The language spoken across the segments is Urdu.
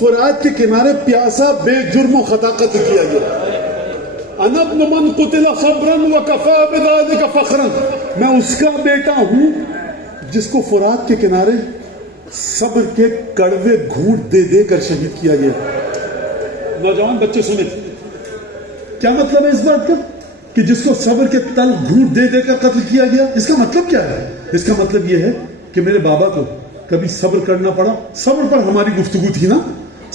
فرات کے کنارے پیاسا بے جرم و خطا قتل کیا گیا. انا ابن من قتل صبرا وکفا بذلک فخرا. میں اس کا بیٹا ہوں جس کو فرات کے کنارے صبر کے کڑوے گھونٹ دے دے کر شہید کیا گیا. نوجوان بچے سنیں، کیا مطلب ہے اس بات کا کہ جس کو صبر کے تل گھونٹ دے دے کر قتل کیا گیا؟ اس کا مطلب کیا ہے؟ اس کا مطلب یہ ہے کہ میرے بابا کو کبھی صبر کرنا پڑا. صبر پر ہماری گفتگو تھی نا،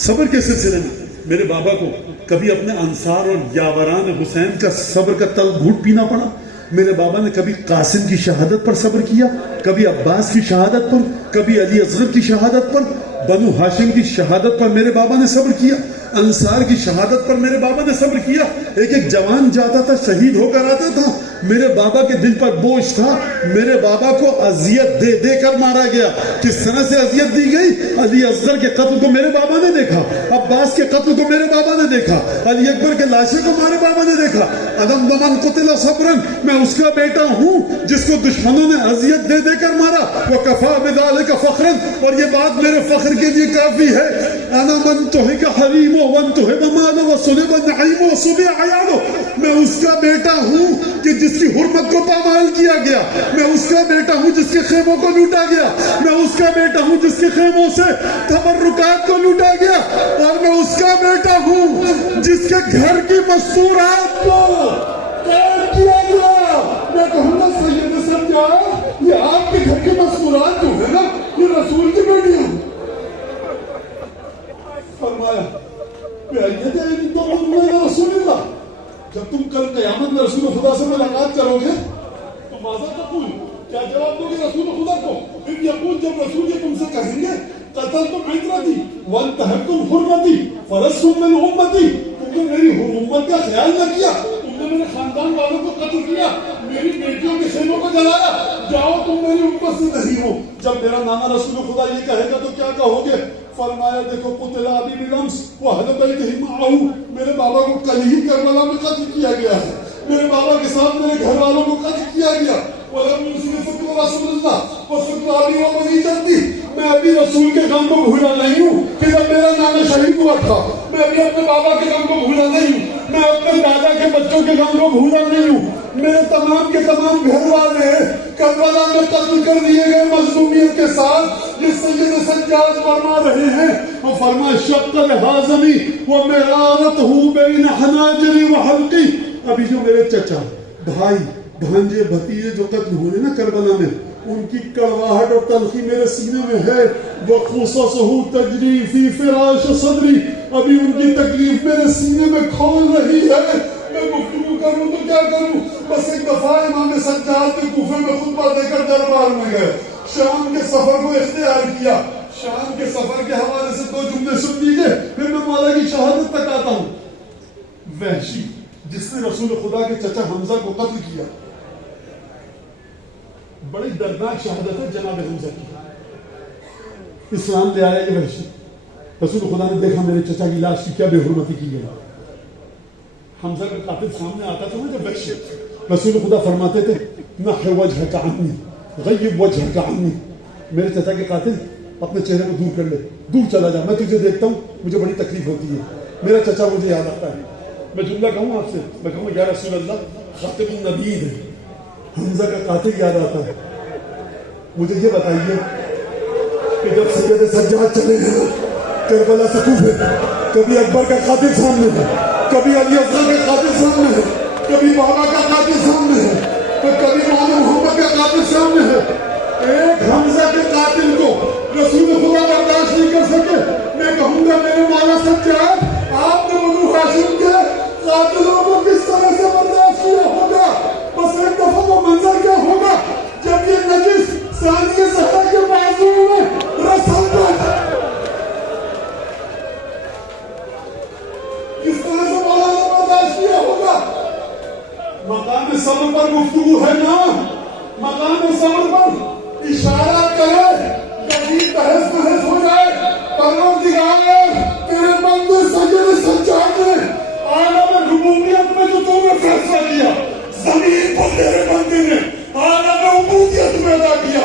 صبر کے سلسلے میں میرے بابا کو کبھی اپنے انصار اور یاوران حسین کا صبر کا تل گھونٹ پینا پڑا. میرے بابا نے کبھی قاسم کی شہادت پر صبر کیا، کبھی عباس کی شہادت پر، کبھی علی اصغر کی شہادت پر، بنو ہاشم کی شہادت پر میرے بابا نے صبر کیا، انصار کی شہادت پر میرے بابا نے صبر کیا. ایک ایک جوان جاتا تھا، شہید ہو کر آتا تھا، میرے بابا کے دل پر بوجھ تھا. میرے بابا کو اذیت دے دے کر مارا گیا. کس طرح سے اذیت دی گئی؟ علی اصغر کے قتل کو میرے بابا نے دیکھا، عباس کے قتل کو میرے بابا نے دیکھا، علی اکبر کے لاشے کو میرے بابا نے دیکھا. ادم من قتل صبرا، میں اس کا بیٹا ہوں جس کو دشمنوں نے اذیت دے دے کر مارا. وکفا بذلک فخرا، اور یہ بات میرے فخر کے لیے کافی ہے. انا من تحک حریم وانتہب مال وصلب النعیم وصبع عیال. میں اس کا بیٹا ہوں کہ جس کی حرمت کو پامال کیا گیا. میں اس کا بیٹا ہوں جس کے خیموں کو لوٹا گیا. میں اس کا بیٹا ہوں جس کے خیموں سے تبرکات کو لوٹا گیا. اور میں اس کا بیٹا ہوں جس کے گھر کی مستورات کو قید کیا گیا. میں کہوں گا سید سجاد، یہ آپ کے گھر کی مستورات جو ہے نا، یہ رسول کی بیٹی ہوں. فرمایا رسول اللہ، جب تم کل قیامت میں رسول خدا سے ملاقات کرو گے تو ماذا تقول، کیا جواب دو گے رسول خدا کو؟ پھر یقول، جب رسول یہ تم سے کہیں گے قتلتم عترتی وانتہبتم حرمتی فرستم من امتی، تم نے میری حرمت کا خیال نہ کیا، تم نے میرے خاندان والوں کو قتل کیا، میری بیٹیوں کے خیموں کو جلایا، جاؤ تم میری امت سے نہیں ہو. جب میرا نانا رسول خدا یہ کہے گا تو کیا کہو گے؟ فرمایا دیکھو قتل ابی بلمس واہل بیتہ معہ، میرے بابا کو کل ہی کربلا میں قتل کیا گیا ہے. میرے بابا کے ساتھ میرے گھر والوں کو قتل کیا گیا. ولم ينسني فكر رسول اللہ وفكر ابی وبنی جدی، میں ابھی رسول کے غم کو بھولا نہیں ہوں کہ جب میرا نانا شہید ہوا تھا. میں ابھی اپنے بابا کے غم کو بھولا نہیں ہوں. میں اپنے دادا کے بچوں کے غم کو بھولا نہیں ہوں. میرے تمام کے تمام گھر والے کربلا میں قتل کر دیے گئے مظلومیت کے ساتھ. یہ سید سجاد فرما رہے ہیں، وہ فرمائے شق لحاظمی ومرارتہ بین حناجری وحلقی. ابھی جو میرے چچا، بھائی، بھانجے، بھتیجے جو قتل ہوئے نا کربلا میں، ان کی کڑواہٹ اور تلخی میرے سینے میں ہے. وَقُصَصُهُ تَجْرِي فِي فِرَاشِ صَدْرِي، ابھی ان کی تکلیف میرے سینے میں کھول رہی ہے. میں گفتگو کروں تو کیا کروں؟ بس ایک دفعہ امام سجاد کے کوفے میں خطبہ دے کر دربار میں گئے. شام کے سفر کو اختیار کیا. شام کے سفر کے حوالے سے 2 جملے سن لیجئے، پھر میں مولا کی شہادت تک آتا ہوں. وحشی جس نے رسول خدا کے چچا حمزہ کو قتل کیا، بڑی دردناک شہادت ہے جناب حمزہ کی. اسلام لے آیا یہ وحشی. رسول خدا نے دیکھا میرے چچا کی لاش کی کیا بے حرمتی کی گئی. حمزہ کا قاتل سامنے آتا تھا نا جب وحشی، رسول خدا فرماتے تھے نحو وجہک عنی غیب وجہک عنی، میرے چچا کے قاتل اپنے چہرے کو دور کر لے، دور چلا جا، میں تجھے دیکھتا ہوں مجھے بڑی تکلیف ہوتی ہے. میرا چچا مجھے یاد آتا ہے. میں جملہ کہوں آپ سے، میں کہوں یا رسول اللہ خاتم النبیین ہے، حمزہ کا قاتل یاد آتا ہے. مجھے یہ بتائیے کہ جب سید سجاد چلے گئے کربلا سے کوفے، کبھی اکبر کا قاتل سامنے ہے، کبھی علی اصغر کا قاتل سامنے ہے، کبھی بابا کا قاتل سامنے ہے، تو کبھی مولانا محمد کا قاتل سامنے ہے. ایک حمزہ کے قاتل کو رسول خدا برداشت نہیں کر سکے. میں کہوں گا میرے مولا سجاد، آپ نے بنو ہاشم کے قاتلوں کو کس طرح سے برداشت کیا ہوگا؟ بس ایک دفعہ وہ منظر کیا ہوگا جب یہ نجس ثانیہ زہرا کے بازو میں رسل تھا، کس طرح سے مولا نے برداشت کیا ہوگا؟ مقام صبر پر گفتگو ہے نا، مقام صبر پر اشارہ کرے، کبھی بحث بحث ہو جائے. پروردگار تیرے بندے سید سجاد نے عالم ربوبیت میں جو تو نے فیصلہ کیا، زمین پر تیرے بندے نے عالم عبودیت میں ادا کیا.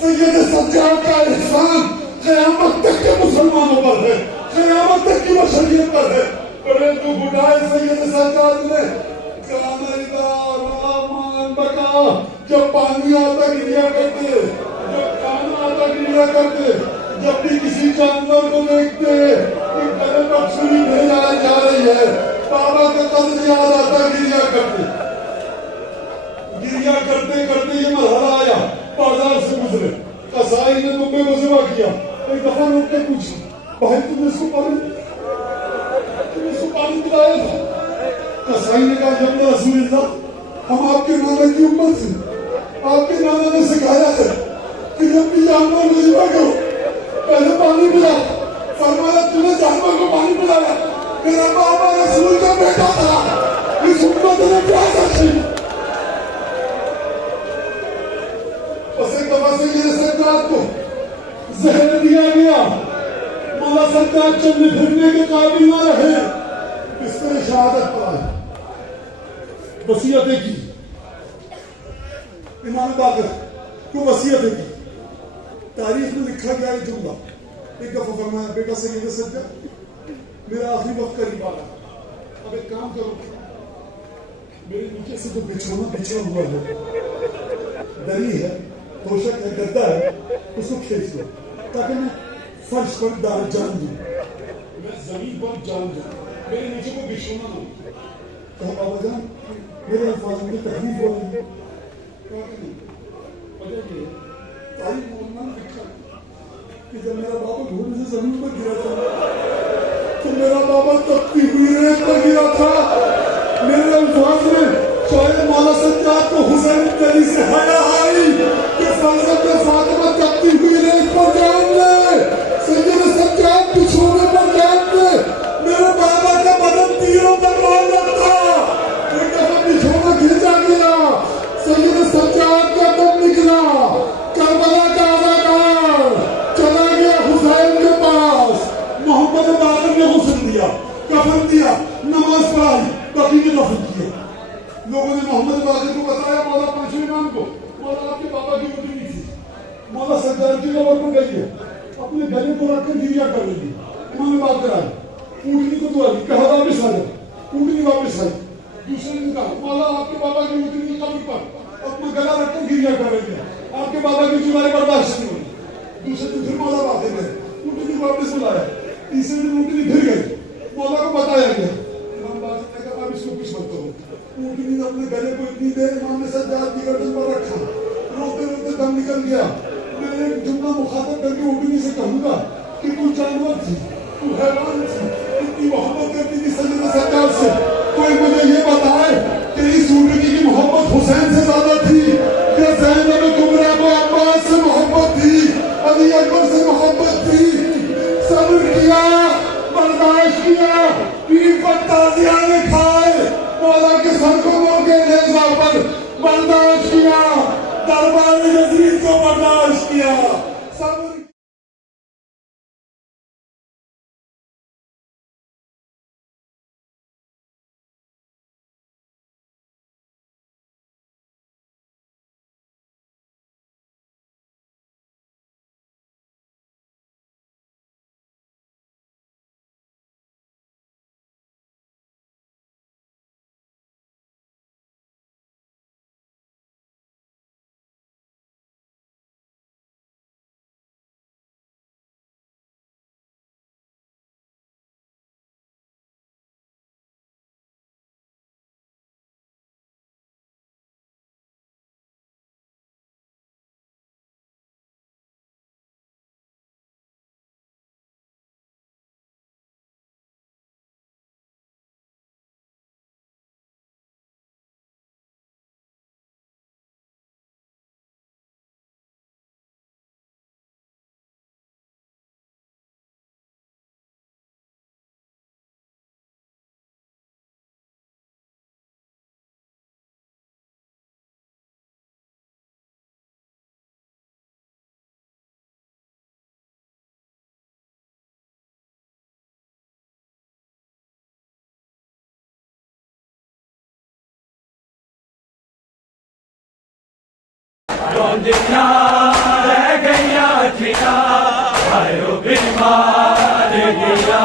سید سجاد کا احسان قیامت تک کے مسلمانوں پر ہے، قیامت شریعت پر ہے. بڑے دکھ اٹھائے سید سجاد نے. رحمان بکا جب پانی آتا گریا کرتے, جب کھانا آتا گریا کرتے, جب بھی کسی جانور کو دیکھتے کہ گلے پر چھری بھیجا جا رہی ہے, بابا کا قدر یاد آتا گریا کرتے. گریا کرتے کرتے یہ مرحلہ آیا, بازار سے گزرے, قصائی نے تمہیں کو ذبح کیا. ایک دفعہ روک کے پوچھا, بھائی تم نے اس کو پانی پلایا تھا؟ قصائی نے کہا, جب رسول اللہ ہم آپ کے نانا کی امت سے, آپ کے نانا نے سکھایا ہے کہ جب بھی جانور کو ذبح کرو پہلے پانی پلاؤ. فرمایا تم نے جانور کو پانی پلایا, میرا بابا رسول کا بیٹا تھا, اس امت نے پیاسا تھی. بس ایک دفعہ سے یہ سجاد کو زہر دیا گیا, مولا سجاد چلنے پھرنے کے قابل نہ رہے, اس طرح شہادت پائے. وصیتیں کی, امام باقر کو وصیتیں کی. تاریخ میں لکھا گیا ہے جملہ, ایک دفعہ فرمایا, بیٹا سید سجاد میرا آخری وقت قریب آ رہا, اب ایک کام کرو, میرے نیچے سے جو بچھونا بچھا ہوا ہے, دری ہے, توشک ہے, گدا ہے, اس کو کھینچ دو تاکہ میں فرش پر جان دوں, میں زمین پر جان دوں, میرے نیچے کو بچھونا نہ ہو. کہا بابا جان میرے الفاظ میں تکلیف ہو رہی ہے. کہا کہ نہیں, وجہ یہ ہے تاریخ مولانا نے لکھا کہ جب میرا بابا گھوڑے سے زمین پر گرا تھا تو میرا بابا تپتی ہوئی ریت پر گرا تھا. میرے الفاظ میں شاید مولا سجاد کو حسین علی سے حیا آئی کہ فرزند فاطمہ تپتی ہوئی ریت پر جان لے, سید سجاد بچھونے پر جان لے. میرے بابا کا بدن تیروں پر معلق تھا, ایک دفعہ بچھونا کھینچا گیا, سید سجاد کا دم نکلا, کربلا کا اداکار چلا گیا حسین کے پاس. محمد باقر نے غسل دیا, کفن دیا, نماز پڑھائی, بقی نے دفن کیا. لوگوں نے محمد باقر کو بتایا, مولا پانچویں امام کو, مولا آپ کے بابا کی اٹھنی تھی, مولا سجاد کی قبر پر گئی ہے, اپنے گلے کو رکھ کر گریا کر رہی. امام باقر آئے, اونٹنی کو دعا دی, کہا واپس آ جائے, اونٹنی واپس آئی. دوسرے نے کہا, مولا آپ کے بابا کی اونٹنی کی قبر پر اپنا گلا رکھ کر گریا کر رہی ہے, آپ کے بابا کی جمائی برداشت نہیں ہوئی. دوسرے دن پھر مولا باقر گئے, اونٹنی واپس بلایا. تیسرے دن اونٹنی پھر گئی, مولا کو بتایا گیا. امام باقر نے کہا اب اس کو کچھ مت کرو. اونٹنی نے اپنے گلے کو اتنی دیر امام سجاد کی گردن پر رکھا, روتے روتے دم نکل گیا. میں ایک جملہ مخاطب کر کے اونٹنی سے کہوں گا کہ تو جانور تھی, تو حیوان تھی, اتنی محبت کرتی تھی سید سجاد سے, کوئی مجھے یہ بتائے کہ اس اونٹنی کی محبت حسین سے زیادہ تھی کہ زینب کبریٰ کو عباس سے محبت تھی, علی اکبر سے محبت تھی. صبر کیا, برداشت کیا, پیر پر تازیاں نے کھائے, مولا کے سر کو موڑ کے نیزہ پر برداشت کیا, دربار یزید کو برداشت کیا. صبر دنیا رہ گیا کھیا, بیمار گیا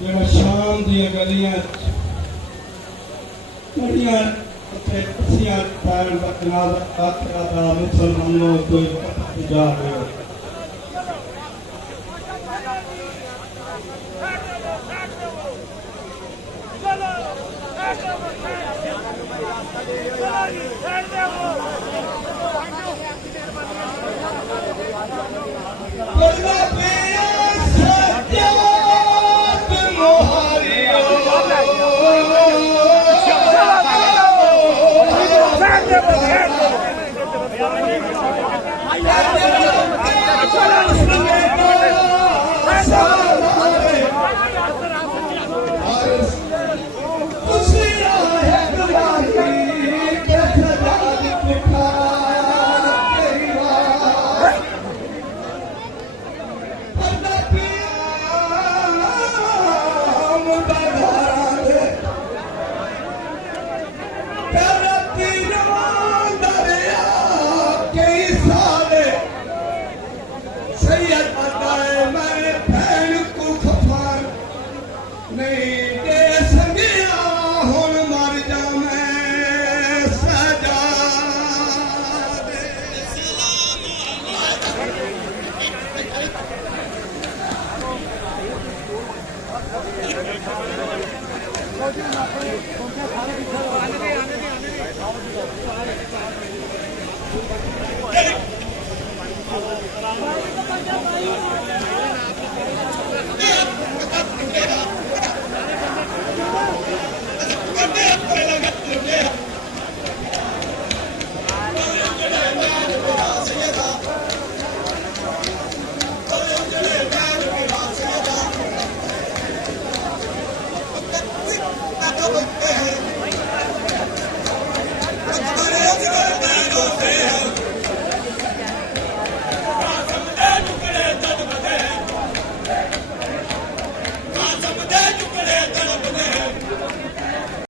ਜਿਹੜਾ ਸ਼ਾਮ ਦੀਆਂ ਗਲੀਆਂ ਬੜੀਆਂ ਉੱਥੇ ਪਸੀਆਂ ਪੈਣ ਨਾਲ ਆਖਰਾ ਦਾ ਮੁਸਲਮਾਨੋਂ ਕੋਈ ਜਾ ਰਿਹਾ ہے